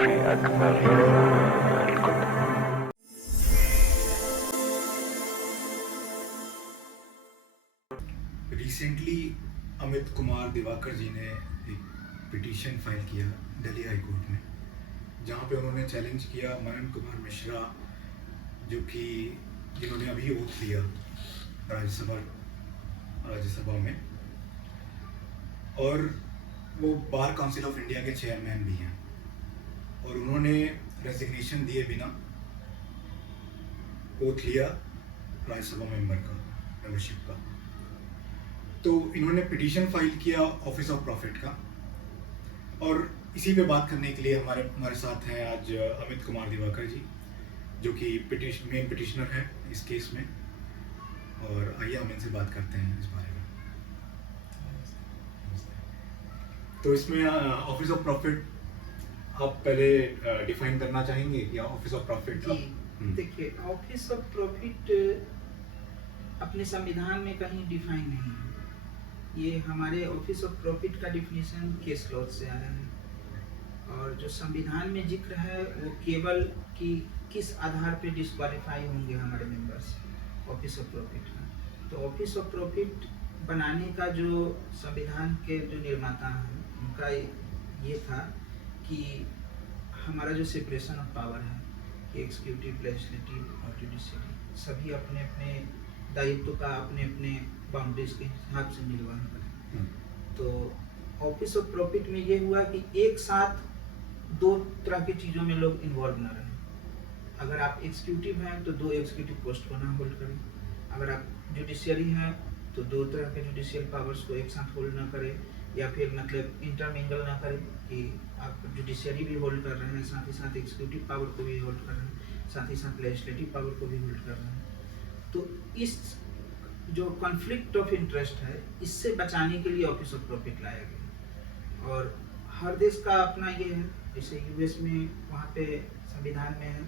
सूफी Akbar recently Amit Kumar Diwakar जी ने एक petition file किया दिल्ली हाई कोर्ट में, जहाँ पे उन्होंने चैलेंज किया मनन कुमार मिश्रा, जो कि जिन्होंने अभी ओथ लिया राज्यसभा में, और वो बार काउंसिल ऑफ इंडिया के चेयरमैन भी हैं, और उन्होंने रेजिग्नेशन दिए बिना ओथ लिया राज्यसभा मेंबर का मेंबरशिप का। तो इन्होंने पिटीशन फाइल किया ऑफिस ऑफ प्रॉफिट का, और इसी पे बात करने के लिए हमारे साथ हैं आज अमित कुमार दिवाकर जी, जो कि मेन पिटिशनर हैं इस केस में, और आइए हम इनसे बात करते हैं इस बारे में। तो इसमें ऑफिस ऑफ प्रॉफिट आप पहले डिफाइन करना चाहेंगे या ऑफिस ऑफ प्रॉफिट? देखिए, ऑफिस ऑफ प्रॉफिट अपने संविधान में कहीं डिफाइन नहीं है। ये हमारे ऑफिस ऑफ प्रॉफिट का डिफिनीशन केस लॉ से आया है, और जो संविधान में जिक्र है वो केवल कि किस आधार पे डिस्क्वालीफाई होंगे हमारे मेंबर्स ऑफिस ऑफ प्रॉफिट का। तो ऑफिस ऑफ प्रॉफिट बनाने का जो संविधान के जो निर्माता हैं उनका ये था कि हमारा जो सेपरेशन ऑफ पावर है कि एग्जीक्यूटिव, लेजिस्लेटिव और जुडिशियरी सभी अपने अपने दायित्व का अपने अपने बाउंड्रीज के हिसाब से निर्वहन करें। तो ऑफिस ऑफ प्रॉफिट में ये हुआ कि एक साथ दो तरह की चीज़ों में लोग इन्वॉल्व न रहें। अगर आप एग्जीक्यूटिव हैं तो दो एग्जीक्यूटिव पोस्ट को ना होल्ड करें, अगर आप जुडिशियरी हैं तो दो तरह के जुडिशियल पावर्स को एक साथ होल्ड ना करें, या फिर मतलब इंटरमिंगल ना करें कि आप जुडिशियरी भी होल्ड कर रहे हैं, साथ ही साथ एग्जीक्यूटिव पावर को भी होल्ड कर रहे हैं, साथ ही साथ लेजिस्लेटिव पावर को भी होल्ड कर रहे हैं। तो इस जो कॉन्फ्लिक्ट ऑफ इंटरेस्ट है, इससे बचाने के लिए ऑफिस ऑफ प्रॉफिट लाया गया। और हर देश का अपना ये है, जैसे यूएस में वहाँ पे संविधान में है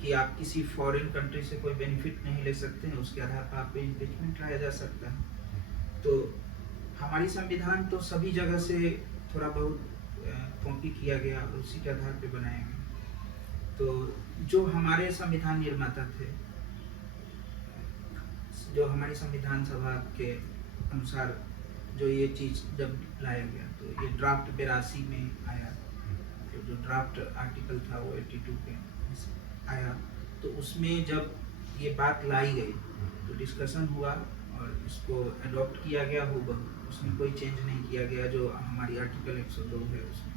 कि आप किसी फॉरेन कंट्री से कोई बेनिफिट नहीं ले सकते हैं, उसके आधार पर आप पे इम्पीचमेंट लाया जा सकता है। तो हमारी संविधान तो सभी जगह से थोड़ा बहुत कॉपी किया गया और उसी के आधार पे बनाया गया। तो जो हमारे संविधान निर्माता थे, जो हमारी संविधान सभा के अनुसार जो ये चीज़ जब लाया गया, तो ये ड्राफ्ट 82 में आया, तो जो ड्राफ्ट आर्टिकल था वो 82 पे आया। तो उसमें जब ये बात लाई गई तो डिस्कशन हुआ और इसको अडॉप्ट किया गया हूबहू, उसमें कोई चेंज नहीं किया गया। जो हमारी आर्टिकल 102 है, उसमें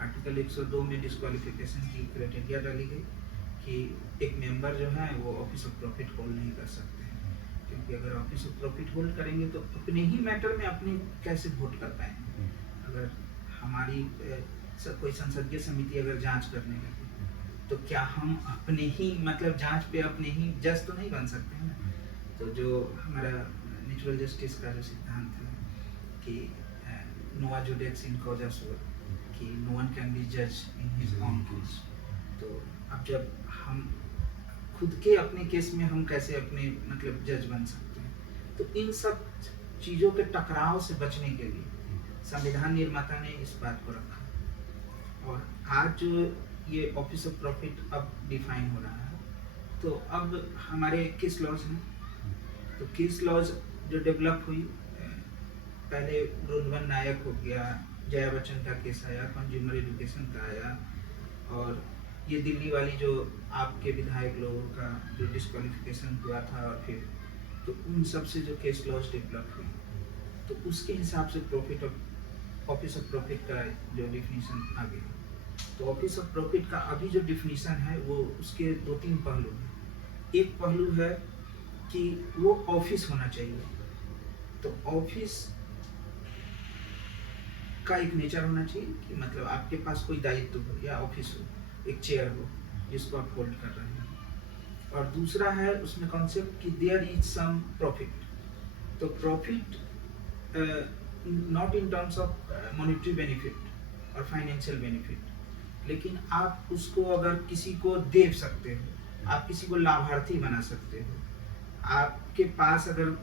आर्टिकल 102 में डिस्क्वालिफिकेशन की क्राइटेरिया डाली गई कि एक मेंबर जो है वो ऑफिस ऑफ प्रॉफिट होल्ड नहीं कर सकते हैं, क्योंकि अगर ऑफिस ऑफ प्रॉफिट होल्ड करेंगे तो अपने ही मैटर में अपनी कैसे वोट कर पाएंगे। अगर हमारी कोई संसदीय समिति अगर जांच करने लगे तो क्या हम अपने ही मतलब जांच पे अपने ही जज तो नहीं बन सकते हैं ना। तो जो हमारा नेचुरल जस्टिस का जो सिद्धांत है कि नोवा जुडेक्स इन कॉजा सुअर, कि नो वन कैन बी जज इन हिज ओन केस। तो अब जब हम खुद के अपने केस में हम कैसे अपने मतलब जज बन सकते हैं, तो इन सब चीज़ों के टकराव से बचने के लिए संविधान निर्माता ने इस बात को रखा। और आज जो ये ऑफिस ऑफ प्रॉफिट अब डिफाइन हो रहा है, तो अब हमारे केस लॉज हैं, तो केस लॉज जो डेवलप हुई, पहले रुद्वन नायक हो गया, जया बच्चन का केस आया, कंज्यूमर एजुकेशन का आया, और ये दिल्ली वाली जो आपके विधायक लोगों का जो डिस्क्वालिफिकेशन हुआ था, और फिर तो उन सब से जो केस लॉज डेवलप हुई, तो उसके हिसाब से profit of office of profit का जो डिफिनीशन आ गया। तो ऑफिस ऑफ प्रॉफिट का अभी जो डिफिनीशन है वो उसके 2-3 पहलू हैं। एक पहलू है कि वो ऑफिस होना चाहिए, तो ऑफिस का एक नेचर होना चाहिए कि मतलब आपके पास कोई दायित्व हो या ऑफिस हो, एक चेयर हो जिसको आप होल्ड कर रहे हैं। और दूसरा है उसमें कॉन्सेप्ट कि देयर इज सम प्रॉफिट। तो profit not in terms of monetary benefit और फाइनेंशियल बेनिफिट, लेकिन आप उसको अगर किसी को दे सकते हो, आप किसी को लाभार्थी बना सकते हो, आपके पास अगर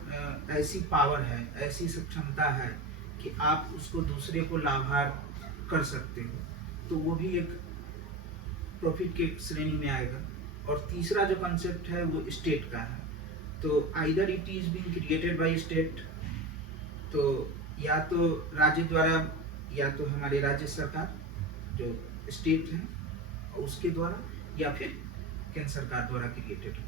ऐसी पावर है, ऐसी सक्षमता है कि आप उसको दूसरे को लाभार्थ कर सकते हो, तो वो भी एक प्रॉफिट के श्रेणी में आएगा। और तीसरा जो कंसेप्ट है वो स्टेट का है। तो either it is being created by state, तो या तो राज्य द्वारा, या तो हमारे राज्य सरकार जो स्टेट है उसके द्वारा, या फिर केंद्र सरकार द्वारा क्रिएटेड हो,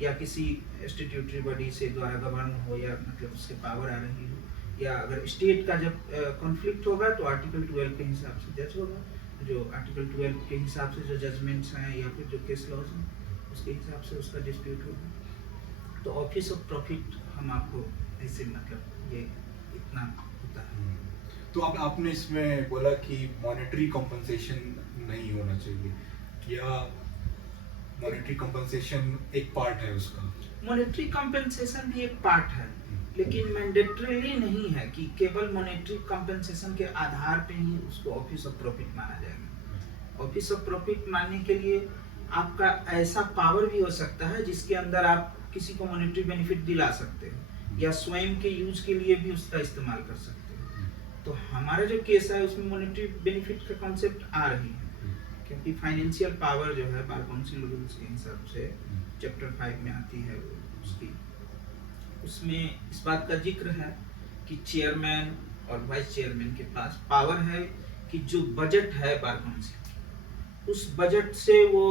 या किसी स्टैट्यूटरी बॉडी से द्वारा गवर्न हो, या मतलब उससे पावर आ रही हो, या अगर स्टेट का जब कॉन्फ्लिक्ट होगा तो आर्टिकल 12 के हिसाब से जज होगा, जो आर्टिकल 12 के हिसाब से जो जजमेंट्स हैं या फिर जो केस लॉज हैं उसके हिसाब से उसका डिस्प्यूट होगा। तो ऑफिस ऑफ प्रॉफिट हम आपको ऐसे मतलब ये इतना होता है। तो आपने इसमें बोला कि मॉनेटरी कॉम्पनसेशन नहीं होना चाहिए, या मॉनेटरी कॉम्पनसेशन एक पार्ट है उसका? मॉनेटरी कॉम्पेंसेशन भी एक पार्ट है, लेकिन मैंडेटरीली नहीं है कि केवल मॉनेटरी कॉम्पेंसेशन के आधार पे ही उसको ऑफिस ऑफ प्रॉफिट माना जाएगा। ऑफिस ऑफ प्रॉफिट मानने के लिए आपका ऐसा पावर भी हो सकता है जिसके अंदर आप किसी को मॉनेटरी बेनिफिट दिला सकते हो, या स्वयं के यूज के लिए भी उसका इस्तेमाल कर सकते हो। तो हमारा जो केस है उसमें मॉनेटरी बेनिफिट का कॉन्सेप्ट आ रही है, क्योंकि फाइनेंशियल पावर जो है बार काउंसिल रूल्स के हिसाब से चैप्टर 5 में आती है उसकी, उसमें इस बात का जिक्र है कि चेयरमैन और वाइस चेयरमैन के पास पावर है कि जो बजट है बार काउंसिल, उस बजट से वो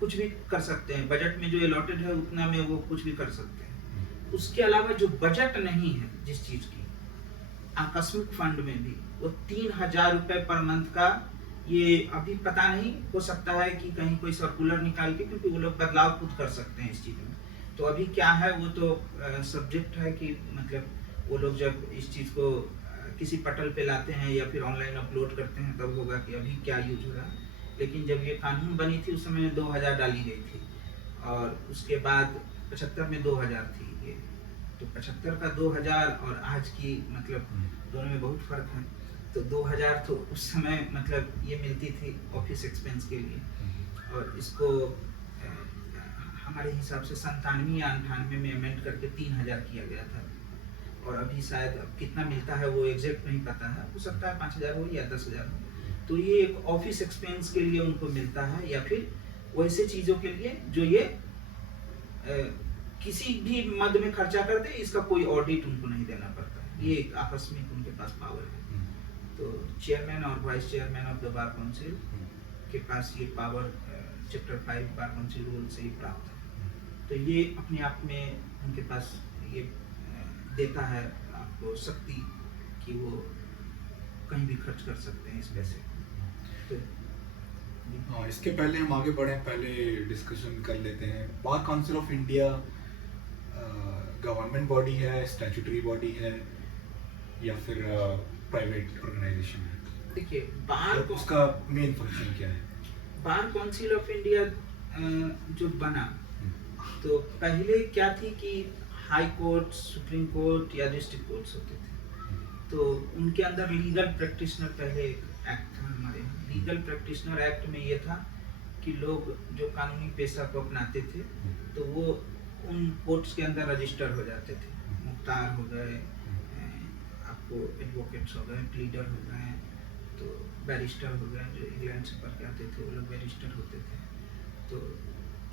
कुछ भी कर सकते हैं। बजट में जो अलॉटेड है उतना में वो कुछ भी कर सकते हैं। उसके अलावा जो बजट नहीं है जिस चीज की, आकस्मिक फंड में भी वो 3,000 रुपए पर मंथ का, ये अभी पता नहीं, हो सकता है कि कहीं कोई सर्कुलर निकाल के, क्योंकि वो लोग बदलाव खुद कर सकते हैं इस चीज में। तो अभी क्या है वो तो सब्जेक्ट है कि मतलब वो लोग जब इस चीज को किसी पटल पे लाते हैं या फिर ऑनलाइन अपलोड करते हैं तब होगा कि अभी क्या यूज हो रहा है। लेकिन जब ये कानून बनी थी उस समय 2000 डाली गई थी, और उसके बाद 75 में 2000 थी ये। तो 75 का 2000 और आज की मतलब दोनों में बहुत फर्क है। तो 2000 तो उस समय मतलब ये मिलती थी ऑफिस एक्सपेंस के लिए, और इसको हमारे हिसाब से 97 या 98 में अमेंड करके 3000 किया गया था। और अभी शायद कितना मिलता है वो एग्जैक्ट नहीं पता है, हो सकता है 5000 हो या 10,000 हो। तो ये एक ऑफिस एक्सपेंस के लिए उनको मिलता है, या फिर वैसे चीजों के लिए जो ये किसी भी मद में खर्चा करते हैं, इसका कोई ऑडिट उनको नहीं देना पड़ता है। ये एक आकस्मिक उनके पास पावर है। तो चेयरमैन और vice chairman of the bar council के पास ये power chapter 5 bar council rule से ही प्राप्त है। तो ये अपने आप में उनके पास ये देता है आपको शक्ति कि वो कहीं भी खर्च कर सकते हैं इस पैसे। तो हाँ, इसके पहले हम आगे बढ़े, पहले डिस्कशन कर लेते हैं। Bar council of India government body है, स्टैट्यूटरी बॉडी है, या फिर प्राइवेट ऑर्गेनाइजेशन है? देखिए, बार उसका मेन फंक्शन क्या है? बार काउंसिल ऑफ इंडिया जो बना, तो पहले क्या थी कि हाई कोर्ट, सुप्रीम कोर्ट या डिस्ट्रिक्ट कोर्ट्स होते थे। तो उनके अंदर लीगल प्रैक्टिशनर पहले एक एक्ट था हमारे यहाँ। लीगल प्रैक्टिशनर एक्ट में ये था कि लोग जो कानूनी पेशा को अपनाते थे तो वो उन कोर्ट्स के अंदर रजिस्टर हो जाते थे। मुख्तार हो गए, आपको एडवोकेट्स हो गए, प्लीडर हो गए, तो बैरिस्टर हो गए, जो इंग्लैंड से पढ़ के आते थे वो लोग बैरिस्टर होते थे। तो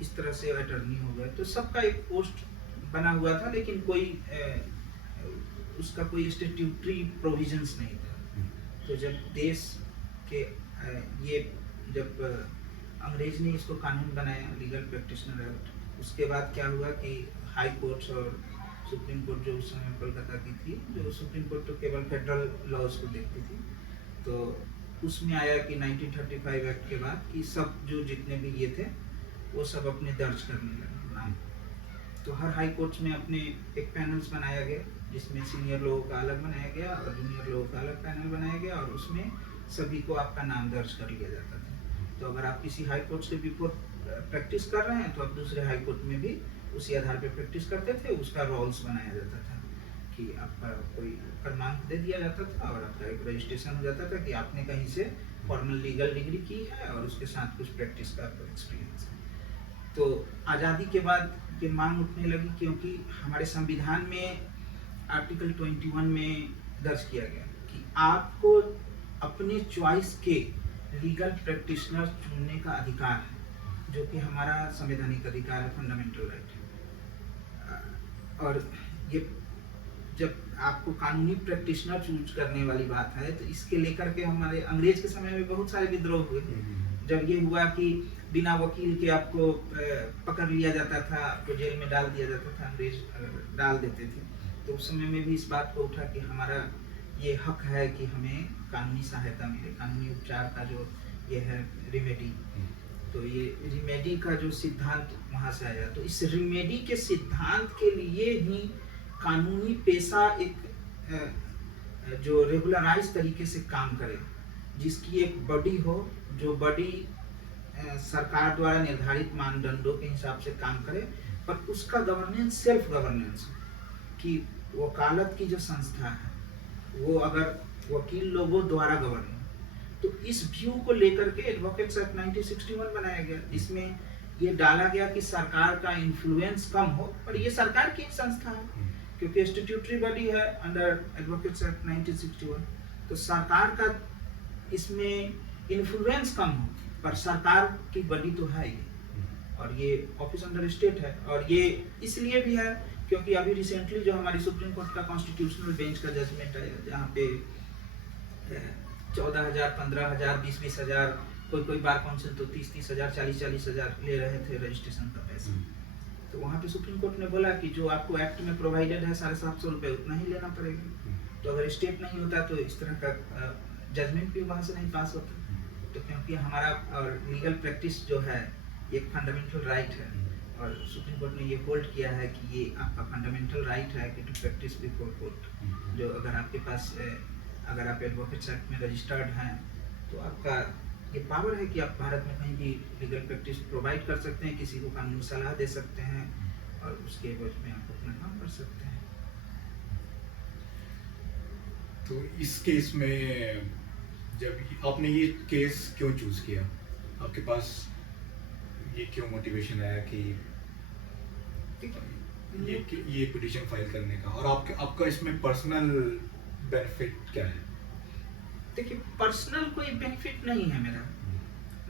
इस तरह से अटर्नी हो गए। तो सबका एक पोस्ट बना हुआ था, लेकिन कोई उसका कोई स्टैट्यूटरी प्रोविजंस नहीं था। तो जब देश के ये जब अंग्रेज ने इसको कानून बनाया, लीगल प्रैक्टिशनर एक्ट, उसके बाद क्या हुआ कि हाई कोर्ट्स और सुप्रीम कोर्ट जो उस समय कोलकाता की थी, जो सुप्रीम कोर्ट तो केवल फेडरल लॉज को देखती थी, तो उसमें आया कि 1935 एक्ट के बाद कि सब जो जितने भी ये थे वो सब अपने दर्ज करने लगे नाम। तो हर हाई कोर्ट्स में अपने एक पैनल्स बनाया गया, जिसमें सीनियर लोगों का अलग बनाया गया और जूनियर लोगों का अलग पैनल बनाया गया, और उसमें सभी को आपका नाम दर्ज कर लिया जाता था। तो अगर आप किसी हाई कोर्ट से बिफोर प्रैक्टिस कर रहे हैं तो आप दूसरे हाई कोर्ट में भी उसी आधार पे प्रैक्टिस करते थे। उसका रोल्स बनाया जाता था कि आपका कोई क्रमांक दे दिया जाता था और आपका एक रजिस्ट्रेशन हो जाता था कि आपने कहीं से फॉर्मल लीगल डिग्री की है और उसके साथ कुछ प्रैक्टिस का एक्सपीरियंस है। तो आज़ादी के बाद ये मांग उठने लगी, क्योंकि हमारे संविधान में आर्टिकल 21 में दर्ज किया गया कि आपको अपने चॉइस के लीगल प्रैक्टिशनर चुनने का अधिकार है, जो कि हमारा संवैधानिक अधिकार है, फंडामेंटल राइट है। और ये जब आपको कानूनी प्रैक्टिशनर चूज करने वाली बात है, तो इसके लेकर के हमारे अंग्रेज के समय में बहुत सारे विद्रोह हुए। जब ये हुआ कि बिना वकील के आपको पकड़ लिया जाता था, आपको जेल में डाल दिया जाता था, अंग्रेज डाल देते थे, तो उस समय में भी इस बात को उठा कि हमारा ये हक है कि हमें कानूनी सहायता मिले, कानूनी उपचार का जो ये है रिमेडी। तो ये रिमेडी का जो सिद्धांत वहाँ से आया, तो इस रिमेडी के सिद्धांत के लिए ही कानूनी पेशा एक जो रेगुलराइज तरीके से काम करे, जिसकी एक बॉडी हो, जो बॉडी सरकार द्वारा निर्धारित मानदंडों के हिसाब से काम करे, पर उसका गवर्नेंस सेल्फ गवर्नेंस हो, कि वकालत की जो संस्था है वो अगर वकील लोगों द्वारा गवर्न हो। तो इस व्यू को लेकर के एडवोकेट्स एक्ट 1961 बनाया गया, जिसमें ये डाला गया कि सरकार का इन्फ्लुएंस कम हो, पर ये सरकार की एक संस्था है, क्योंकि स्टैट्यूटरी बॉडी है अंडर एडवोकेट्स एक्ट 1961। तो सरकार का इसमें इन्फ्लुएंस कम हो, पर सरकार की बॉडी तो है ये, और ये ऑफिस अंडर स्टेट है। और ये इसलिए भी है क्योंकि अभी रिसेंटली जो हमारी सुप्रीम कोर्ट का कॉन्स्टिट्यूशनल बेंच का जजमेंट है, जहाँ पे 14,000, 15,000, 20,000, कोई बार काउंसिल तो 30,000, 40,000 ले रहे थे रजिस्ट्रेशन का पैसा। तो वहाँ पे सुप्रीम कोर्ट ने बोला कि जो आपको एक्ट में प्रोवाइडेड है 750 रुपये, उतना ही लेना पड़ेगा। तो अगर स्टेट नहीं होता तो इस तरह का जजमेंट भी वहाँ से नहीं पास होता। तो क्योंकि हमारा लीगल प्रैक्टिस जो है ये एक फंडामेंटल राइट है, और सुप्रीम कोर्ट ने ये होल्ड किया है कि ये आपका फंडामेंटल राइट है कि टू प्रैक्टिस बिफोर कोर्ट। जो अगर आपके पास अगर आप एडवोकेट्स एक्ट में रजिस्टर्ड हैं, तो आपका ये पावर है कि आप भारत में कहीं भी लीगल प्रैक्टिस प्रोवाइड कर सकते हैं, किसी को कानूनी सलाह दे सकते हैं, और उसके एवज में आप अपना काम कर सकते हैं। तो इस केस में जब आपने ये केस क्यों चूज किया, आपके पास ये क्यों मोटिवेशन आया कि ये पिटीशन फाइल करने का, और आपका इसमें पर्सनल बेनिफिट क्या है? देखिए, पर्सनल कोई बेनिफिट नहीं है मेरा।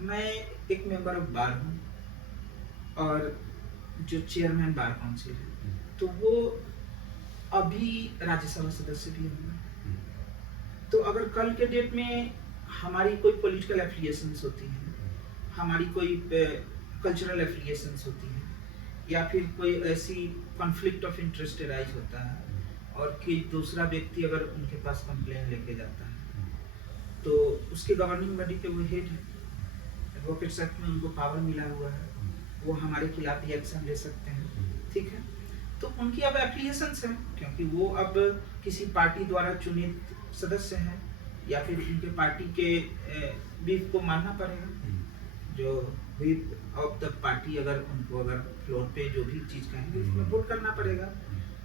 मैं एक मेंबर ऑफ बार हूँ, और जो चेयरमैन बार काउंसिल है, तो वो अभी राज्यसभा सदस्य भी हूँ। तो अगर कल के डेट में हमारी कोई पॉलिटिकल एफिलिएशंस होती हैं, हमारी कोई कल्चरल एफिलिएशंस होती हैं, या फिर कोई ऐसी कॉन्फ्लिक्ट ऑफ इंटरेस्ट राइज होता है, और कि दूसरा व्यक्ति अगर उनके पास कंप्लेन लेके जाता है, तो उसके गवर्निंग बॉडी के वो हेड है, एडवोकेट्स एक्ट में उनको पावर मिला हुआ है, वो हमारे खिलाफ भी एक्शन ले सकते हैं, ठीक है। तो उनकी अब एप्लीकेशंस है, क्योंकि वो अब किसी पार्टी द्वारा चुनित सदस्य हैं, या फिर उनके पार्टी के व्हिप को मानना पड़ेगा। जो व्हिप ऑफ द पार्टी अगर उनको अगर फ्लोर पे जो भी चीज कहेंगे उसमें वोट करना पड़ेगा।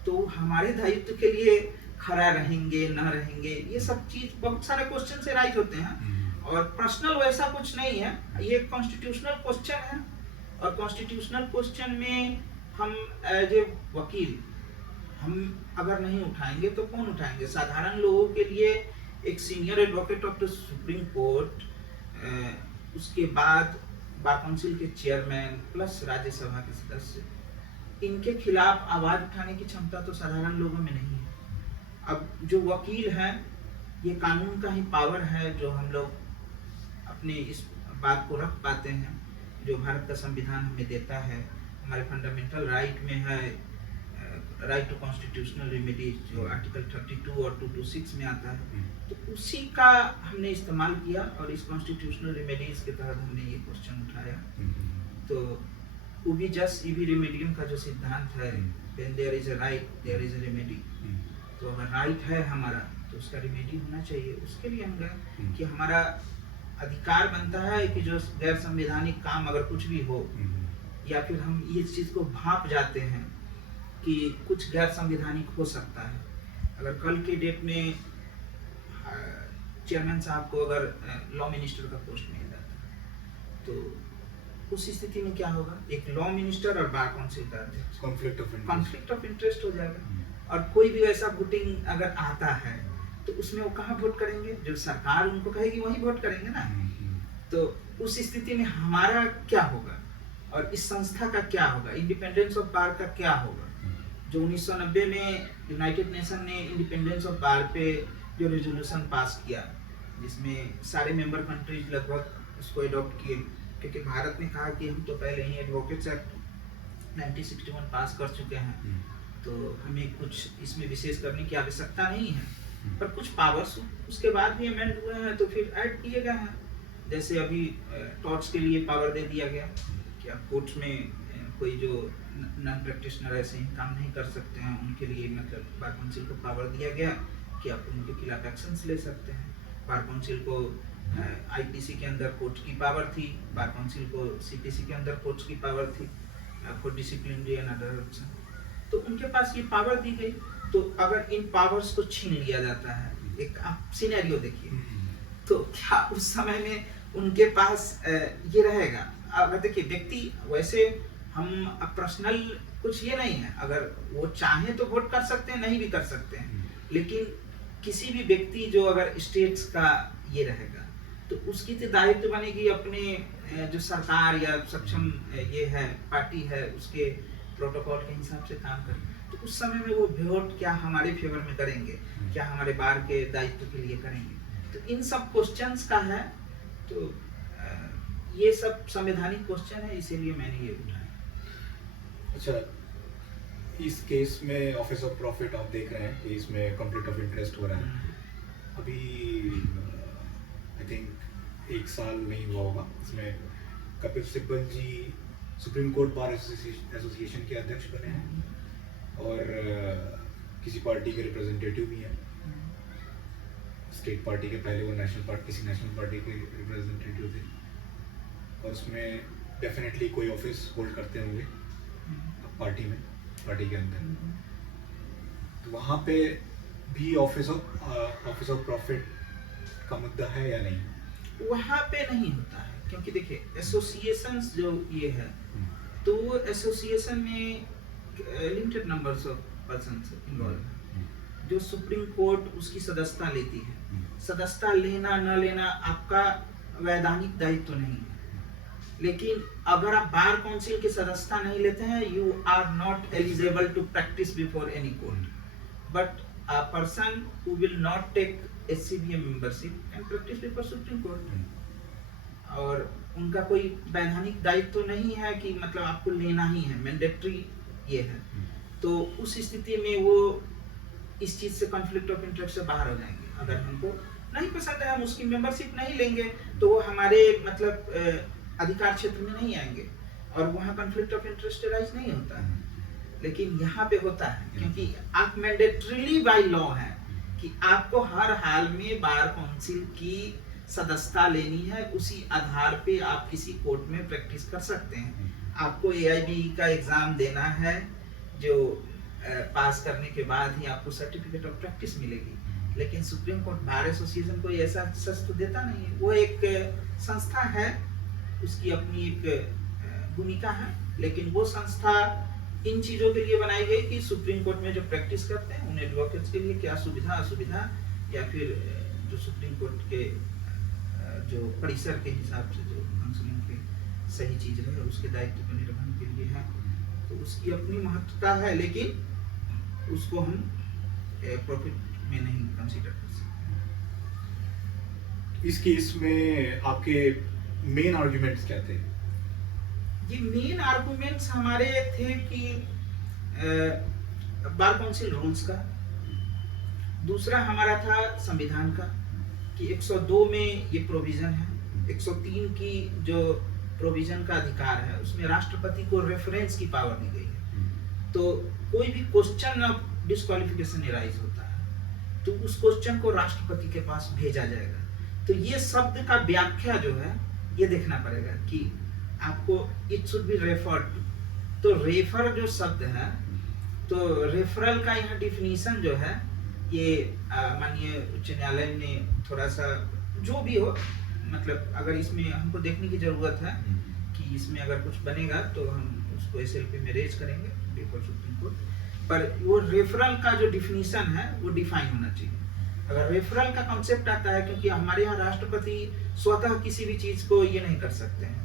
तो हमारे दायित्व के लिए खड़ा रहेंगे न रहेंगे, ये सब चीज बहुत सारे क्वेश्चन से राइज होते हैं, और पर्सनल वैसा कुछ नहीं है, ये कॉन्स्टिट्यूशनल क्वेश्चन है। और कॉन्स्टिट्यूशनल क्वेश्चन में हम एज ए वकील हम अगर नहीं उठाएंगे तो कौन उठाएंगे? साधारण लोगों के लिए एक senior advocate of the supreme court, उसके बाद बार काउंसिल के चेयरमैन प्लस राज्यसभा के सदस्य, इनके खिलाफ आवाज उठाने की क्षमता तो साधारण लोगों में नहीं है। अब जो वकील हैं, ये कानून का ही पावर है जो हम लोग अपने इस बात को रख पाते हैं, जो भारत का संविधान हमें देता है। हमारे फंडामेंटल राइट में है राइट टू कॉन्स्टिट्यूशनल रेमेडीज, जो आर्टिकल 32 और 226 में आता है। तो उसी का हमने इस्तेमाल किया, और इस कॉन्स्टिट्यूशनल रेमेडीज के तहत हमने ये क्वेश्चन उठाया। तो उबी जस्ट इबी रेमेडियम का जो सिद्धांत है, when there is a right there is a remedy. तो अगर राइट है हमारा, तो उसका रेमेडी होना चाहिए। उसके लिए हम गए कि हमारा अधिकार बनता है कि जो गैर संवैधानिक काम अगर कुछ भी हो, या फिर हम ये चीज को भाप जाते हैं कि कुछ गैर संवैधानिक हो सकता है। अगर कल के डेट में चेयरमैन साहब को अगर लॉ मिनिस्टर का पोस्ट मिल जाता है, तो उस स्थिति में क्या होगा? एक लॉ मिनिस्टर और बार काउंसिल का अध्यक्ष, कॉन्फ्लिक्ट ऑफ इंटरेस्ट हो जाएगा। और कोई भी ऐसा वोटिंग अगर आता है, तो उसमें वो कहाँ वोट करेंगे? जो सरकार उनको कहेगी वही वोट करेंगे ना। तो उस स्थिति में हमारा क्या होगा और इस संस्था का क्या होगा, इंडिपेंडेंस ऑफ बार का क्या होगा। जो 1990 में यूनाइटेड नेशन ने इंडिपेंडेंस ऑफ बार पे जो रेजोल्यूशन पास किया, जिसमें सारे मेंबर कंट्रीज लगभग उसको अडॉप्ट किए, क्योंकि भारत ने कहा कि हम तो पहले ही एडवोकेट्स एक्ट 1961 पास कर चुके हैं, तो हमें कुछ इसमें विशेष करने की आवश्यकता नहीं है। पर कुछ पावर्स उसके बाद भी अमेंड हुए हैं तो फिर ऐड किए गए हैं। जैसे अभी टॉर्च के लिए पावर दे दिया गया कि आप कोर्ट में कोई जो नॉन प्रैक्टिशनर ऐसे ही काम नहीं कर सकते हैं, उनके लिए मतलब बार काउंसिल को पावर दिया गया कि आप उनके खिलाफ एक्शंस ले सकते हैं। बार काउंसिल को आईपीसी के अंदर कोर्ट की पावर थी, बार काउंसिल को सीपीसी के अंदर कोर्ट की पावर थी for disciplinary and other action, तो उनके पास ये पावर दी गई। तो अगर इन पावर्स को छीन लिया जाता है, एक आप सिनेरियो देखिए, तो क्या उस समय में उनके पास ये रहेगा। अगर देखिए व्यक्ति, वैसे हम पर्सनल कुछ ये नहीं है, अगर वो चाहे तो वोट कर सकते हैं, नहीं भी कर सकते हैं, लेकिन किसी भी व्यक्ति जो अगर स्टेट्स का ये रहेगा तो उसकी तो दायित्व बनेगी अपने जो सरकार या सक्षम ये है पार्टी है उसके प्रोटोकॉल के हिसाब से काम करें। तो उस समय में वो वोट क्या हमारे फेवर में करेंगे, क्या हमारे बार के दायित्व के लिए करेंगे। तो इन सब क्वेश्चंस का है, तो ये सब संवैधानिक क्वेश्चन है, इसीलिए मैंने ये उठाया। अच्छा, इस केस में ऑफिस ऑफ प्रॉफिट आप देख रहे हैं कि इसमें कॉन्फ्लिक्ट ऑफ इंटरेस्ट हो रहा है। अभी आई थिंक 1 साल नहीं हुआ होगा, इसमें कपिल सिब्बल जी सुप्रीम कोर्ट बार एसोसिएशन के अध्यक्ष बने हैं और किसी पार्टी के रिप्रेजेंटेटिव भी हैं, स्टेट पार्टी के। पहले वो नेशनल पार्टी, किसी नेशनल पार्टी के रिप्रेजेंटेटिव थे, और उसमें डेफिनेटली कोई ऑफिस होल्ड करते होंगे पार्टी में, पार्टी के अंदर। तो वहाँ पे भी ऑफिस ऑफ प्रॉफिट का मुद्दा है या नहीं? वहाँ पे नहीं होता है, क्योंकि देखिए एसोसिएशंस जो ये है, तो वो एसोसिएशन में limited numbers of persons involve है। जो सुप्रीम कोर्ट उसकी सदस्यता लेती है, सदस्यता लेना न लेना आपका वैधानिक दायित्व तो नहीं है, लेकिन अगर आप बार काउंसिल की सदस्यता नहीं लेते हैं, you are not eligible to practice before any court. But a person who will not take HCBM membership can practice before Supreme Court. और उनका कोई वैधानिक दायित्व तो नहीं है कि मतलब आपको लेना ही है, मैंडेटरी ये है। तो उस स्थिति में वो इस चीज से कॉन्फ्लिक्ट ऑफ इंटरेस्ट से बाहर हो जाएंगे। अगर हमको नहीं पसंद है, हम उसकी मेंबरशिप नहीं लेंगे, तो वो हमारे मतलब अधिकार क्षेत्र में नहीं आएंगे और वहाँ कॉन्फ्लिक्ट ऑफ इंटरेस्ट राइज नहीं होता है। लेकिन यहाँ पे होता है, क्योंकि आप मैंडेटरीली बाय लॉ है कि आपको हर हाल में बार काउंसिल की सदस्यता लेनी है, उसी आधार पे आप किसी कोर्ट में प्रैक्टिस कर सकते हैं। आपको एआईबी का एग्जाम देना है, जो पास करने के बाद ही आपको सर्टिफिकेट ऑफ प्रैक्टिस मिलेगी। लेकिन सुप्रीम कोर्ट बार एसोसिएशन कोई ऐसा शस्त्र देता नहीं है, वो एक संस्था है, उसकी अपनी एक भूमिका है, लेकिन वो संस्था इन चीजों के लिए बनाई गई कि सुप्रीम कोर्ट में जो प्रैक्टिस करते हैं उन एडवोकेट्स के लिए क्या सुविधा असुविधा, या फिर जो सुप्रीम कोर्ट के जो परिसर के हिसाब से जो काउंसलिंग के सही चीज है उसके दायित्व को निर्वहन के लिए है। तो उसकी अपनी महत्वता है, लेकिन उसको हम प्रॉफिट में नहीं कंसीडर कर सकते। इस केस में आपके मेन आर्गुमेंट्स क्या थे? ये मेन आर्गुमेंट्स हमारे थे कि बार काउंसिल रूल्स का, दूसरा हमारा था संविधान का कि 102 में ये प्रोविजन है, 103 की जो प्रोविजन का अधिकार है उसमें राष्ट्रपति को रेफरेंस की पावर दी गई है। तो कोई भी क्वेश्चन ऑफ डिस्क्वालिफिकेशन एराइज होता है तो उस क्वेश्चन को राष्ट्रपति के पास भेजा जाएगा। तो ये शब्द का व्याख्या जो है ये देखना पड़ेगा कि आपको it should be referred to. तो रेफर जो शब्द है, तो रेफरल का यहाँ डिफिनीशन जो है ये माननीय उच्च न्यायालय ने थोड़ा सा जो भी हो, मतलब अगर इसमें हमको देखने की जरूरत है कि इसमें अगर कुछ बनेगा तो हम उसको एसएलपी में रेज करेंगे बिफोर सुप्रीम कोर्ट। पर वो रेफरल का जो डिफिनीशन है वो डिफाइन होना चाहिए। अगर रेफरल का कॉन्सेप्ट आता है, क्योंकि हमारे यहाँ राष्ट्रपति स्वतः किसी भी चीज को ये नहीं कर सकते हैं,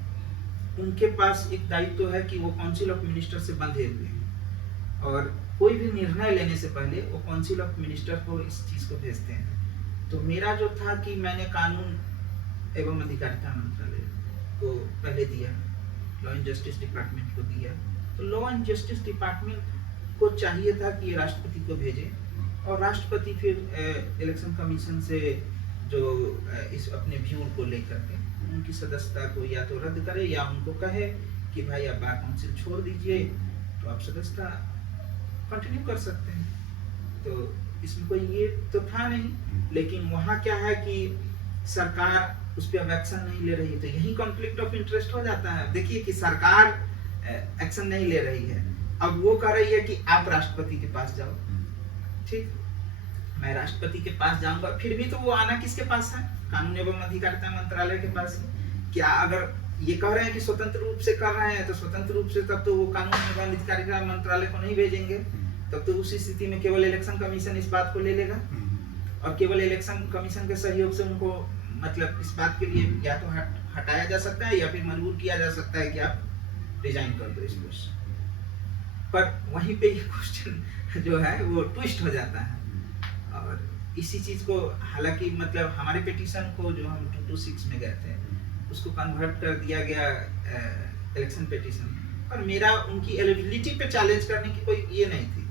उनके पास एक दायित्व तो है कि वो काउंसिल ऑफ मिनिस्टर से बंधे हुए हैं और कोई भी निर्णय लेने से पहले वो काउंसिल ऑफ मिनिस्टर को इस चीज को भेजते हैं। तो मेरा जो था कि मैंने कानून एवं अधिकारिता मंत्रालय को पहले दिया, लॉ एंड जस्टिस डिपार्टमेंट को दिया। तो लॉ एंड जस्टिस डिपार्टमेंट को चाहिए था कि राष्ट्रपति को भेजे और राष्ट्रपति फिर इलेक्शन कमीशन से जो इस अपने व्यू को लेकर के उनकी सदस्यता को या तो रद्द करे या उनको कहे कि भाई आप बार काउंसिल छोड़ दीजिए, तो आप सदस्यता कंटिन्यू कर सकते हैं। तो इसमें कोई ये तो था नहीं, लेकिन वहाँ क्या है कि सरकार उस पर अब एक्शन नहीं ले रही है, तो यही कॉन्फ्लिक्ट ऑफ इंटरेस्ट हो जाता है। देखिए कि सरकार एक्शन नहीं ले रही है, अब वो कह रही है कि आप राष्ट्रपति के पास जाओ, ठीक, मैं राष्ट्रपति के पास जाऊंगा, फिर भी तो वो आना किसके पास है, कानून एवं अधिकारिता मंत्रालय के पास है। क्या अगर ये कह रहे हैं कि स्वतंत्र रूप से कर रहे हैं, तो स्वतंत्र रूप से तब तो वो कानून एवं अधिकारिता मंत्रालय को नहीं भेजेंगे, तब तो उसी स्थिति में केवल इलेक्शन कमीशन इस बात को ले लेगा और केवल इलेक्शन कमीशन के सहयोग से उनको मतलब इस बात के लिए या तो हटाया जा सकता है या फिर मजबूर किया जा सकता है कि आप रिजाइन कर दो इस पोस्ट। पर वहीं पे ये क्वेश्चन जो है वो ट्विस्ट हो जाता है और इसी चीज को, हालांकि मतलब हमारे पिटीशन को जो हम 226 में गए थे उसको कन्वर्ट कर दिया गया इलेक्शन पिटीशन, पर मेरा उनकी एलिजिबिलिटी पे चैलेंज करने की कोई ये नहीं थी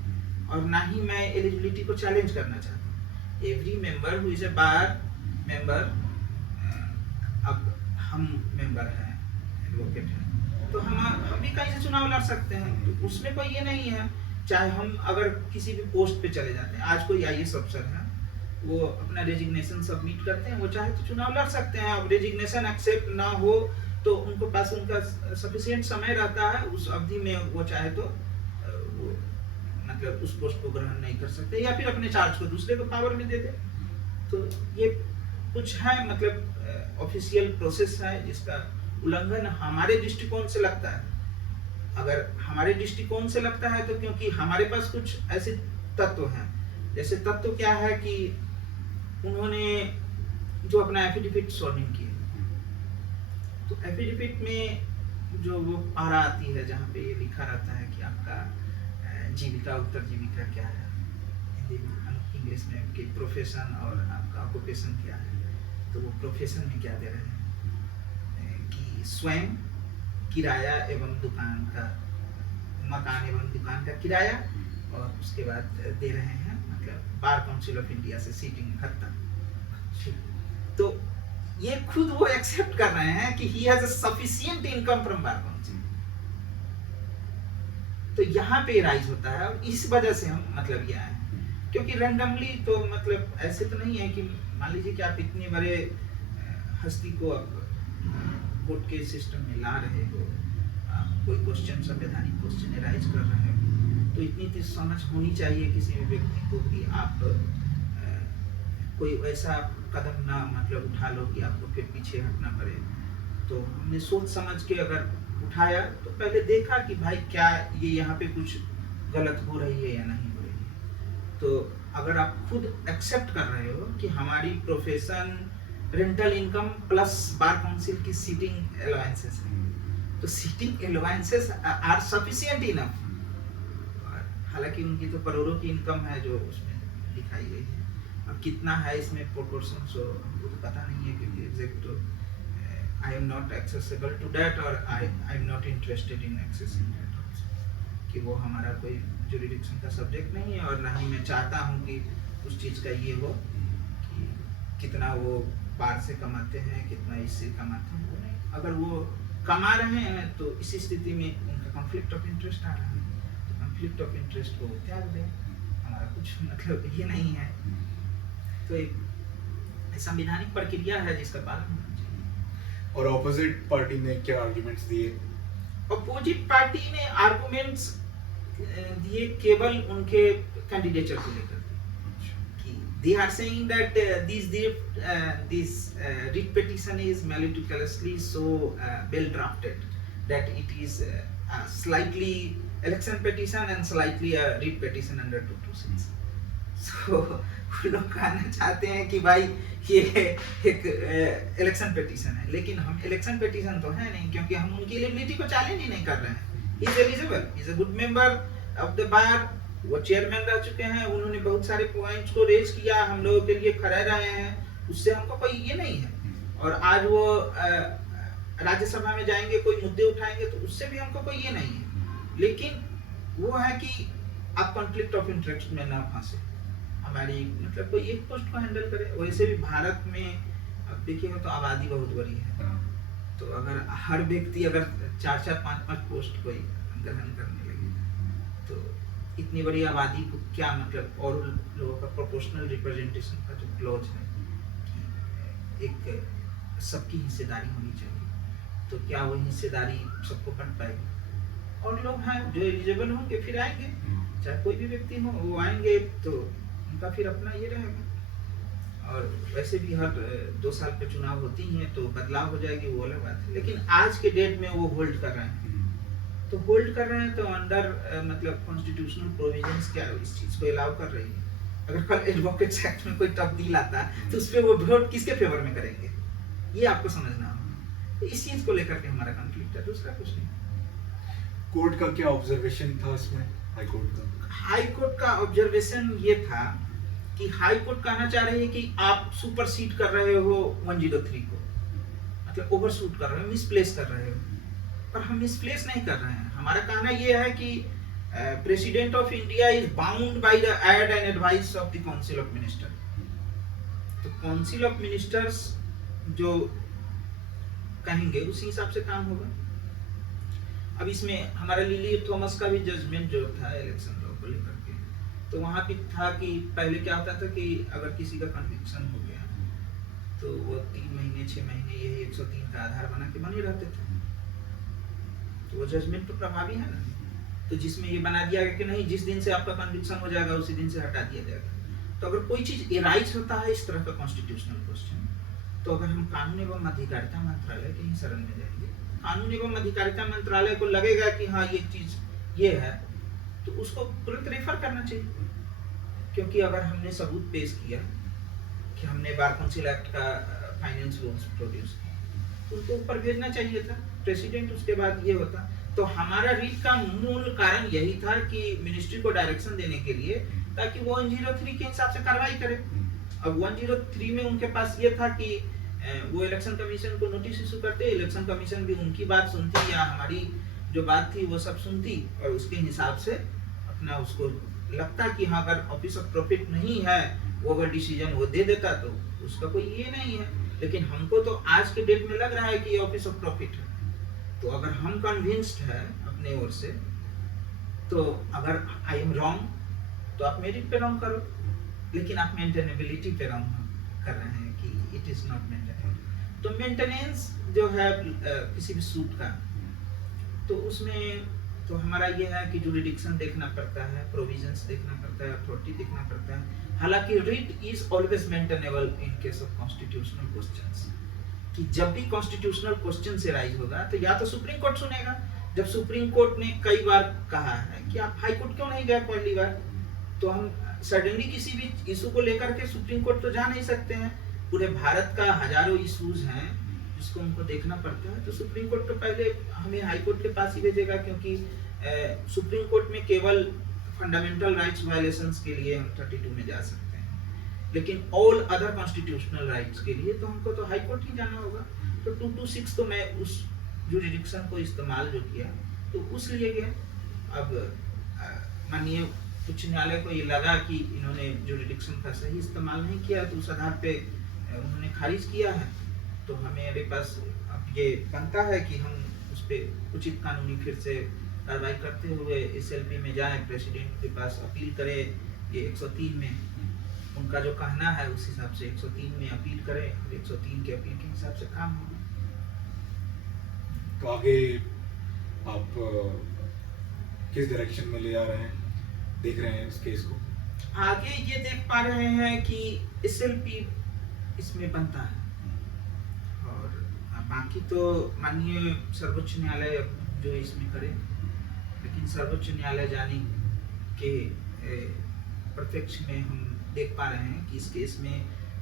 और ना ही मैं एलिजिबिलिटी को चैलेंज करना चाहता हूँ। Every member who is a bar member, अब हम मेंबर हैं, एडवोकेट हैं, तो हम भी कहीं से चुनाव लड़ सकते हैं, तो उसमें कोई ये नहीं है। चाहे हम अगर किसी भी पोस्ट पे चले जाते हैं, आज कोई आईएएस अफसर है, वो अपना रेजिग्नेशन सबमिट करते हैं, वो चाहे तो चुनाव लड़ सकते हैं। अब रेजिग्नेशन एक्सेप्ट ना हो तो उनको पास उनका सफिशिएंट समय रहता है, उस अवधि में वो चाहे तो वो मतलब उस पोस्ट को ग्रहण नहीं कर सकते या फिर अपने चार्ज को दूसरे को पावर में दे दे। तो ये कुछ है मतलब ऑफिशियल प्रोसेस है जिसका उल्लंघन हमारे दृष्टिकोण से लगता है। अगर हमारे दृष्टिकोण से लगता है तो क्योंकि हमारे पास कुछ ऐसे तत्व हैं, जैसे तत्व क्या है कि उन्होंने जो अपना एफिडेविट स्वर्णिम किए, तो एफिडेविट में जो वो पारा आती है जहाँ पे ये लिखा रहता है कि आपका जीविका उत्तर जीविका क्या है, हिंदी में इंग्लिश में कि प्रोफेशन और आपका ऑक्यूपेशन क्या है, तो वो प्रोफेशन में क्या दे रहे हैं कि स्वयं किराया एवं दुकान का, मकान एवं दुकान का किराया, और उसके बाद दे रहे हैं मतलब बार काउंसिल ऑफ इंडिया से सीटिंग भत्ता। तो ये खुद वो एक्सेप्ट कर रहे हैं कि he has a sufficient income from bar council. तो यहाँ पे राइज होता है और इस वजह से हम मतलब ये आए, क्योंकि रैंडमली तो मतलब ऐसे तो नहीं है कि मान लीजिए कि आप इतने बड़े हस्ती को आप कोर्ट के सिस्टम में ला रहे हो, आप कोई क्वेश्चन संवैधानिक क्वेश्चन राइज कर रहे हो, तो इतनी समझ होनी चाहिए किसी भी व्यक्ति को कि आप कोई ऐसा कदम ना मतलब उठा लो कि आपको फिर पीछे हटना पड़े। तो हमने सोच समझ के अगर उठाया तो पहले देखा कि भाई क्या ये यहाँ पे कुछ गलत हो रही है या नहीं हो रही है। तो अगर आप खुद एक्सेप्ट कर रहे हो कि हमारी profession rental income plus bar council की सीटिंग अलाउंसेस है, तो sitting allowances are sufficient enough. हालांकि उनकी तो करोड़ों की इनकम है जो उसमें दिखाई गई है, अब कितना है इसमें प्रोपोर्शन सो हमको तो पता नहीं है, क्योंकि exact I am not accessible to that और I am not interested in accessing that also, कि वो हमारा कोई जुरिडिक्शन का सब्जेक्ट नहीं है और ना ही मैं चाहता हूँ कि उस चीज़ का ये हो कि कितना वो बाहर से कमाते हैं, कितना इससे कमाते हैं, वो नहीं। अगर वो कमा रहे हैं तो इसी स्थिति में उनका कॉन्फ्लिक्ट ऑफ इंटरेस्ट आ रहा है, तो कॉन्फ्लिक्ट ऑफ इंटरेस्ट को त्याग दें, हमारा कुछ मतलब ये नहीं है। तो एक संवैधानिक प्रक्रिया है जिसका पालन होना चाहिए। और ऑपोजिट पार्टी ने क्या आर्गुमेंट्स दिए? अपोजिट पार्टी ने आर्गुमेंट्स दिए केवल उनके कैंडिडेचर को लेकर कि they are saying that this writ petition is meticulously so well drafted that it is slightly election petition and slightly a writ petition under 226. सो वो लोग कहना चाहते हैं कि भाई ये एक इलेक्शन पिटीशन है, लेकिन हम इलेक्शन पिटीशन तो है नहीं, क्योंकि हम उनकी एलिजिबिलिटी को चैलेंज ही नहीं कर रहे हैं। He is eligible, he is a good member of the bar, वो चेयरमैन रह चुके हैं, उन्होंने बहुत सारे पॉइंट्स को रेज किया, हम लोगों के लिए खड़े रहे हैं, उससे हमको कोई ये नहीं है। और आज वो राज्यसभा में जाएंगे, कोई मुद्दे उठाएंगे, तो उससे भी हमको कोई ये नहीं है। लेकिन वो है कि आप कॉन्फ्लिक्ट ऑफ इंटरेस्ट में ना फंसे, हमारी मतलब कोई एक पोस्ट को हैंडल करे। वैसे भी भारत में अब देखिएगा तो आबादी बहुत बड़ी है, तो अगर हर व्यक्ति अगर 4-4, 5-5 पोस्ट कोई ग्रहण करने लगे, तो इतनी बड़ी आबादी को क्या मतलब, और लोगों का प्रोपोर्शनल रिप्रेजेंटेशन का जो क्लॉज है कि एक सबकी हिस्सेदारी होनी चाहिए, तो क्या वो हिस्सेदारी सबको बन पाएगी? और लोग हैं जो एलिजिबल होंगे फिर आएंगे, चाहे कोई भी व्यक्ति हो वो आएंगे, तो उनका फिर अपना ये रहेगा। और वैसे भी हर 2 साल पे चुनाव होती ही है, तो बदलाव हो जाएगी, वो अलग बात है। लेकिन आज के डेट में वो होल्ड कर रहे हैं, तो होल्ड कर रहे हैं तो अंडर मतलब कॉन्स्टिट्यूशनल प्रोविजंस क्या इस चीज को अलाउ कर रही है। अगर कल एडवोकेट्स एक्ट में कोई तब्दील आता है, तो उस पर वो वोट किसके फेवर में करेंगे, ये आपको समझना होगा। तो इस चीज को लेकर के हमारा कॉन्फ्लिक्ट है, दूसरा कुछ नहीं। कोर्ट का क्या ऑब्जर्वेशन था इसमें, हाई कोर्ट का? हाई कोर्ट का ऑब्जर्वेशन ये था कि हाई कोर्ट कहना चाह रही है कि आप सुपरसीड कर रहे हो 103 को, मतलब ओवरशूट कर रहे हो, मिसप्लेस कर रहे हो। पर हम मिसप्लेस नहीं कर रहे हैं। हमारा कहना ये है कि president of India is bound by the aid and advice of the council of minister. तो काउंसिल ऑफ मिनिस्टर्स जो कहेंगे उसी हिसाब से काम होगा। अब इसमें हमारा लिली थॉमस का भी जजमेंट जो था इलेक्शन लॉ को लेकर के, तो वहां पे था कि पहले क्या होता था कि अगर किसी का कन्विक्शन हो गया तो वो 3 महीने 6 महीने यही 103 का आधार बना के बने रहते थे, तो वो जजमेंट तो प्रभावी है ना। तो जिसमें ये बना दिया गया कि नहीं, जिस दिन से आपका कन्विक्शन हो जाएगा उसी दिन से हटा दिया जाएगा। तो अगर कोई चीज एराइज होता है इस तरह का कॉन्स्टिट्यूशनल क्वेश्चन, तो अगर हम कानून एवं अधिकारिता मंत्रालय के ही शरण में जाएंगे, कानून एवं अधिकारिता मंत्रालय को लगेगा कि हाँ ये चीज ये है, तो उसको तुरंत रेफर करना चाहिए। क्योंकि अगर हमने सबूत पेश किया कि हमने बार काउंसिल एक्ट का फाइनेंस रूल्स प्रोड्यूस किया, तो उनको ऊपर भेजना चाहिए था प्रेसिडेंट, उसके बाद ये होता। तो हमारा रीट का मूल कारण यही था कि मिनिस्ट्री को डायरेक्शन देने के लिए, ताकि वो 103 के हिसाब से कार्रवाई करे। अब 103 में उनके पास ये था कि वो इलेक्शन कमीशन को नोटिस इशू करते, इलेक्शन कमीशन भी उनकी बात सुनती या हमारी जो बात थी वो सब सुनती, और उसके हिसाब से अपना उसको लगता कि हाँ अगर ऑफिस ऑफ प्रॉफिट नहीं है, वो अगर डिसीजन वो दे देता तो उसका कोई ये नहीं है। लेकिन हमको तो आज के डेट में लग रहा है कि ये ऑफिस ऑफ प्रॉफिट है। तो अगर हम कन्विंस्ड है अपने ओर से, तो अगर आई एम रॉन्ग तो आप मेरिट पे रॉन्ग करो, लेकिन आप मेंटेनेबिलिटी पे रॉन्ग कर रहे हैं कि इट इज नॉट मेंटेनेबल। तो मेंटेनेंस जो है किसी भी सूट का, तो उसमें तो हमारा ये है कि जुरिडिक्शन देखना पड़ता है, प्रोविजंस देखना पड़ता है, अथॉरिटी देखना पड़ता है। हालांकि writ is always maintainable in case of constitutional questions, कि जब भी कॉन्स्टिट्यूशनल क्वेश्चन से राइज होगा तो या तो सुप्रीम कोर्ट सुनेगा। जब सुप्रीम कोर्ट ने कई बार कहा है कि आप हाई कोर्ट क्यों नहीं गए पहली बार, तो हम सडनली किसी भी इशू को लेकर के सुप्रीम कोर्ट तो जा नहीं सकते हैं। पूरे भारत का हजारों इशूज हैं जिसको उनको देखना पड़ता है। तो सुप्रीम कोर्ट तो पहले हमें हाई कोर्ट के पास ही भेजेगा, क्योंकि सुप्रीम कोर्ट में केवल फंडामेंटल राइट्स वायलेशंस के लिए हम 32 में जा सकते हैं, लेकिन ऑल अदर कॉन्स्टिट्यूशनल राइट्स के लिए तो हमको तो हाई कोर्ट ही जाना होगा। तो 226 तो मैं उस जुरिडिक्शन को इस्तेमाल जो किया तो उस लिए गया। अब माननीय उच्च न्यायालय को ये लगा कि इन्होंने जुरिडिक्शन का सही इस्तेमाल नहीं किया, तो उस आधार पे उन्होंने खारिज किया है। तो हमारे पास अब ये बनता है कि हम उस पर उचित कानूनी फिर से कार्रवाई करते हुए SLP में जाएं, प्रेसिडेंट के पास अपील करें। ये 103 में उनका जो कहना है उस हिसाब से 103 में अपील करें, और 103 के अपील के हिसाब से काम होगा। तो आगे आप किस डायरेक्शन में ले जा रहे हैं, देख रहे हैं इस केस को? आगे ये देख पा रहे हैं कि SLP इसमें बनता है, और बाकी तो माननीय सर्वोच्च न्यायालय जो इसमें करे। लेकिन सर्वोच्च न्यायालय जाने के प्रत्यक्ष में हम देख पा रहे हैं कि इस केस में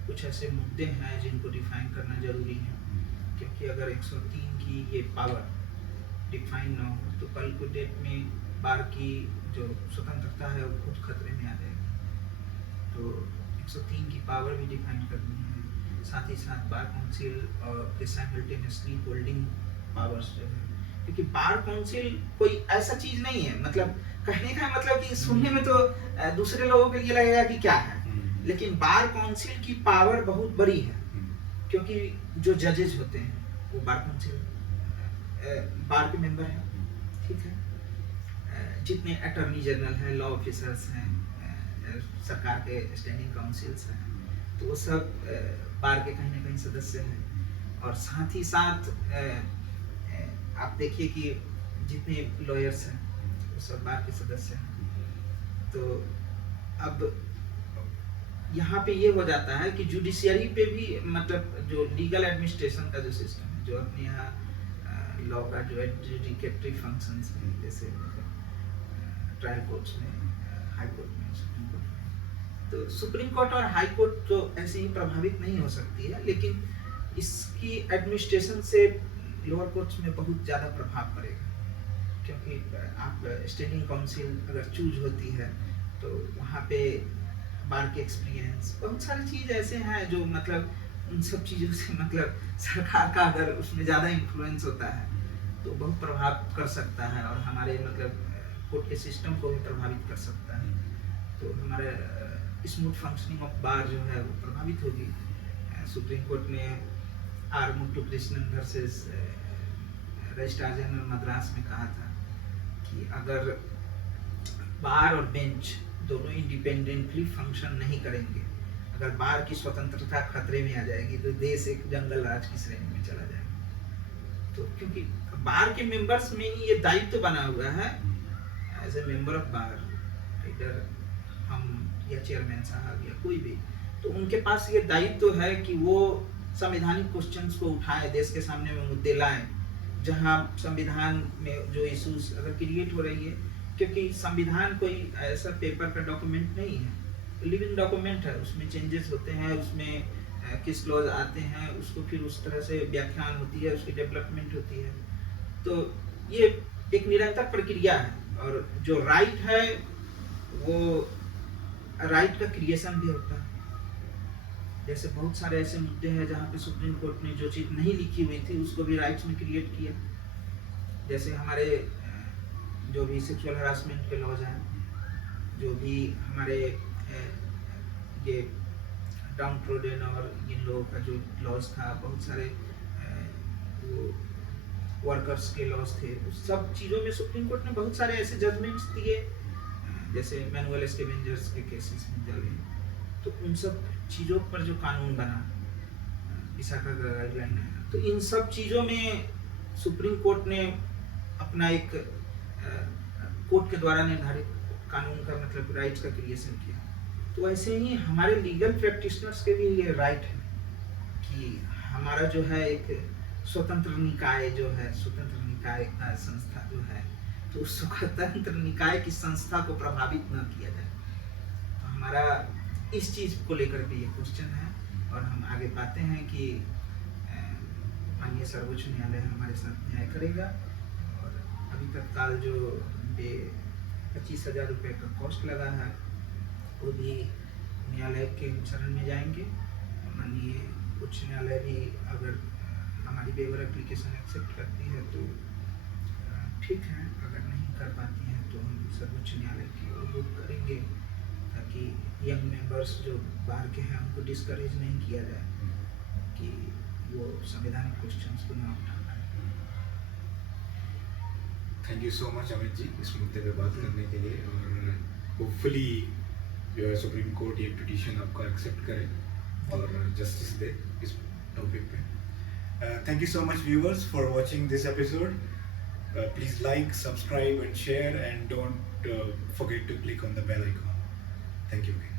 कुछ ऐसे मुद्दे हैं जिनको डिफाइन करना जरूरी है, क्योंकि अगर 103 की ये पावर डिफाइन ना हो तो कल को डेट में बार की जो स्वतंत्रता है वो खुद खतरे में आ जाएगी। तो 103 की पावर भी डिफाइन करनी है, साथ ही साथ बार काउंसिल और साइमल्टेनियसली होल्डिंग पावर्स जो है, क्योंकि बार काउंसिल कोई ऐसा चीज नहीं है, मतलब कहने का मतलब कि सुनने में तो दूसरे लोगों के लिए लगेगा कि क्या है, लेकिन बार काउंसिल की पावर बहुत बड़ी है, क्योंकि जो जजेस होते हैं वो बार काउंसिल बार के मेंबर हैं, ठीक है। जितने अटॉर्नी जनरल हैं, लॉ ऑफिसर्स हैं, सरकार के स्टैंडिंग काउंसिल्स हैं, तो वो सब बार के कहीं ना कहीं सदस्य हैं। और साथ ही साथ आप देखिए कि जितने लॉयर्स हैं वो सब बार के सदस्य हैं। तो अब यहाँ पे ये हो जाता है कि जुडिशियरी पे भी, मतलब जो लीगल एडमिनिस्ट्रेशन का जो सिस्टम है, जो अपने यहाँ लॉ का जो एडजुडिकेटरी फंक्शंस हैं, जैसे ट्रायल कोर्ट्स में, हाई कोर्ट में, सुप्रीम कोर्ट में, तो सुप्रीम कोर्ट और हाई कोर्ट तो ऐसे ही प्रभावित नहीं हो सकती है, लेकिन इसकी एडमिनिस्ट्रेशन से लोअर कोर्ट्स में बहुत ज़्यादा प्रभाव पड़ेगा, क्योंकि आप स्टैंडिंग काउंसिल अगर चूज होती है तो वहाँ पे बार के एक्सपीरियंस, बहुत सारी चीज़ ऐसे हैं जो मतलब उन सब चीज़ों से, मतलब सरकार का अगर उसमें ज़्यादा इन्फ्लुएंस होता है तो बहुत प्रभाव कर सकता है, और हमारे मतलब कोर्ट के सिस्टम को भी प्रभावित कर सकता है। तो हमारे स्मूथ फंक्शनिंग ऑफ बार जो है वो प्रभावित होगी। सुप्रीम कोर्ट ने R Muthu Krishnan versus registrar general Madras में कहा था कि अगर बार और बेंच दोनों इंडिपेंडेंटली फंक्शन नहीं करेंगे, अगर बार की स्वतंत्रता खतरे में आ जाएगी तो देश एक जंगल राज की श्रेणी में चला जाएगा। तो क्योंकि बार के मेंबर्स में ही ये दायित्व बना हुआ है, as a member of bar, इधर हम या चेयरमैन साहब या कोई भी, तो उनके पास ये दायित्व है कि वो संवैधानिक क्वेश्चंस को उठाए, देश के सामने में मुद्दे लाएं, जहां संविधान में जो इश्यूज अगर क्रिएट हो रही है, क्योंकि संविधान कोई ऐसा पेपर का डॉक्यूमेंट नहीं है, लिविंग डॉक्यूमेंट है, उसमें चेंजेस होते हैं, उसमें किस लॉज आते हैं, उसको फिर उस तरह से व्याख्यान होती है, उसकी डेवलपमेंट होती है। तो ये एक निरंतर प्रक्रिया है, और जो राइट है वो राइट का क्रिएशन भी होता है। जैसे बहुत सारे ऐसे मुद्दे हैं जहाँ पे सुप्रीम कोर्ट ने जो चीज़ नहीं लिखी हुई थी उसको भी राइट्स में क्रिएट किया। जैसे हमारे जो भी सेक्सुअल हरासमेंट के लॉज हैं, जो भी हमारे ये डाउन ट्रोडन और इन लोगों का जो लॉज था, बहुत सारे वो वर्कर्स के लॉज थे, उस सब चीज़ों में सुप्रीम कोर्ट ने बहुत सारे ऐसे जजमेंट्स दिए, जैसे मैनुअल स्कैवेंजर्स के केसेस में चले, तो उन सब चीज़ों पर जो कानून बना, विशाखा का गाइडलाइन है, तो इन सब चीज़ों में सुप्रीम कोर्ट ने अपना एक कोर्ट के द्वारा निर्धारित कानून का मतलब राइट्स का क्रिएशन किया। तो ऐसे ही हमारे लीगल प्रैक्टिशनर्स के भी ये राइट है कि हमारा जो है एक स्वतंत्र निकाय जो है, स्वतंत्र निकाय का संस्था जो है, तो उस स्वतंत्र निकाय की संस्था को प्रभावित न किया जाए। तो हमारा इस चीज़ को लेकर के ये क्वेश्चन है, और हम आगे पाते हैं कि माननीय सर्वोच्च न्यायालय हमारे साथ न्याय करेगा। और अभी तत्काल जो 25,000 रुपये का कॉस्ट लगा है वो भी न्यायालय के शरण में जाएंगे। माननीय उच्च न्यायालय भी अगर हमारी वेवर एप्लीकेशन एक्सेप्ट करती है तो ठीक है, अगर नहीं कर पाती हैं तो हम सर्वोच्च न्यायालय की ओर रुख करेंगे, ताकि यंग मेंबर्स जो बाहर के हैं उनको डिस्करेज नहीं किया जाए कि वो संवैधानिक क्वेश्चंस को ना उठा पाए। Thank you so much Amit ji इस मुद्दे पे बात करने के लिए, और होपफुली जो है सुप्रीम कोर्ट ये पिटीशन आपका एक्सेप्ट करे और जस्टिस दे इस टॉपिक पे। Thank you so much viewers for watching this episode. Please like, subscribe and share, and don't forget to click on the bell icon. Thank you again.